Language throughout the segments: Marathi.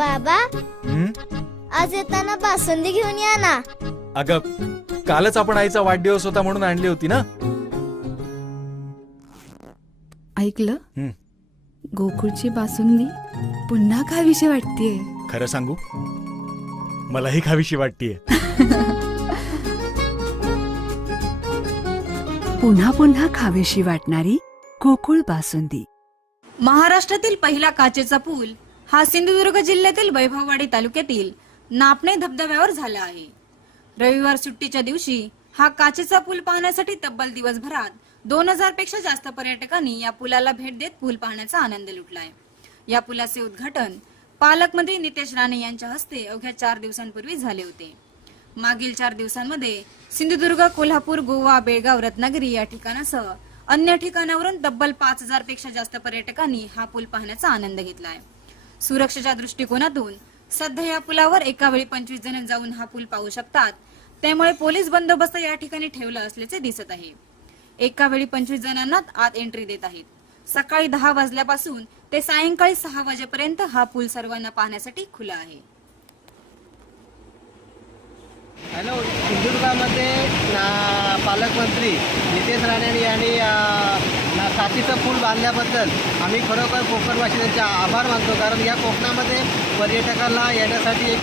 बाबा. हं? आज येताना बासुंदी घेऊन या ना. अगं कालच आपण आईचा वाढदिवस होता म्हणून आणली होती ना? ऐकलं? हं. गोकुळची बासुंदी पुन्हा खावीशी वाटतेय. खरं सांगू? मलाही खावीशी वाटतीये. पुन्हा पुन्हा खावीशी वाटणारी गोकुळ बासुंदी. महाराष्ट्रातील पहिला काचेचा पूल हा सिंधुदुर्ग जिल्ह्यातील वैभववाडी तालुक्यातील नापणे धबधब्यावर झाला आहे. रविवार सुट्टीच्या दिवशी हा काचेचा पूल पाहण्यासाठी तब्बल दिवसभरात दोन हजारपेक्षा जास्त पर्यटकांनी या पुलाला भेट देत पूल पाहण्याचा आनंद लुटलाय. या पुलाचे उद्घाटन पालकमंत्री नितेश राणे यांच्या हस्ते अवघ्या चार दिवसांपूर्वी झाले होते. मागील चार दिवसांमध्ये सिंधुदुर्ग कोल्हापूर गोवा बेळगाव रत्नागिरी या ठिकाणासह अन्य ठिकाणावरून तब्बल पाच हजारपेक्षा जास्त पर्यटकांनी हा पूल पाहण्याचा आनंद घेतलाय. सुरक्षेच्या दृष्टिकोनातून सध्या या पुलावर एका वेळी पंचवीस जण जाऊन हा पूल पाहू शकतात. त्यामुळे पोलीस बंदोबस्त या ठिकाणी ठेवला असल्याचे दिसत आहे. एका वेळी पंचवीस जणांना आत एंट्री देत आहेत. सकाळी दहा वाजल्यापासून ते सायंकाळी सहा वाजेपर्यंत हा पूल सर्वांना पाहण्यासाठी खुला आहे. हॅलो सिंधुदुर्गामध्ये पालकमंत्री नितेश राणे यांनी साथीचं पूल बांधल्याबद्दल आम्ही खरोखर कोकणवासियांचे आभार मानतो. कारण या कोकणामध्ये पर्यटकांना येण्यासाठी एक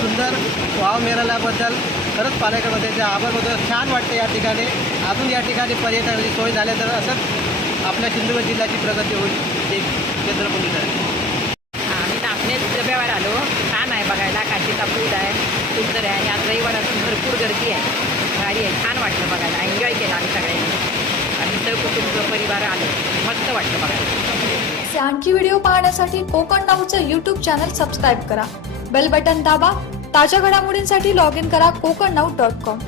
सुंदर वाव मिळाल्याबद्दल खरंच पालकमंत्र्यांचे आभार मानतो. छान वाटते या ठिकाणी. अजून या ठिकाणी पर्यटनाची सोय झाल्या तर असंच आपल्या सिंधुदुर्ग जिल्ह्याची प्रगती होईल. एक चंद्रपूर. आहे आम्ही नाचणे डब्यावर आलो. छान आहे बघायला. काशीचा पूल आहे सुंदर आहे. आणि आज भरपूर गर्दी आहे छान वाटलं बघायला एन्जॉय केला आम्ही सगळं कुटुंब परिवार आलो. मस्त वाटतं बघायला असे आणखी व्हिडिओ पाहण्यासाठी कोकण नाऊचं यूट्यूब चॅनल सबस्क्राईब करा. बेल बटन दाबा. ताज्या घडामोडींसाठी लॉग इन करा कोकण नाऊ डॉट कॉम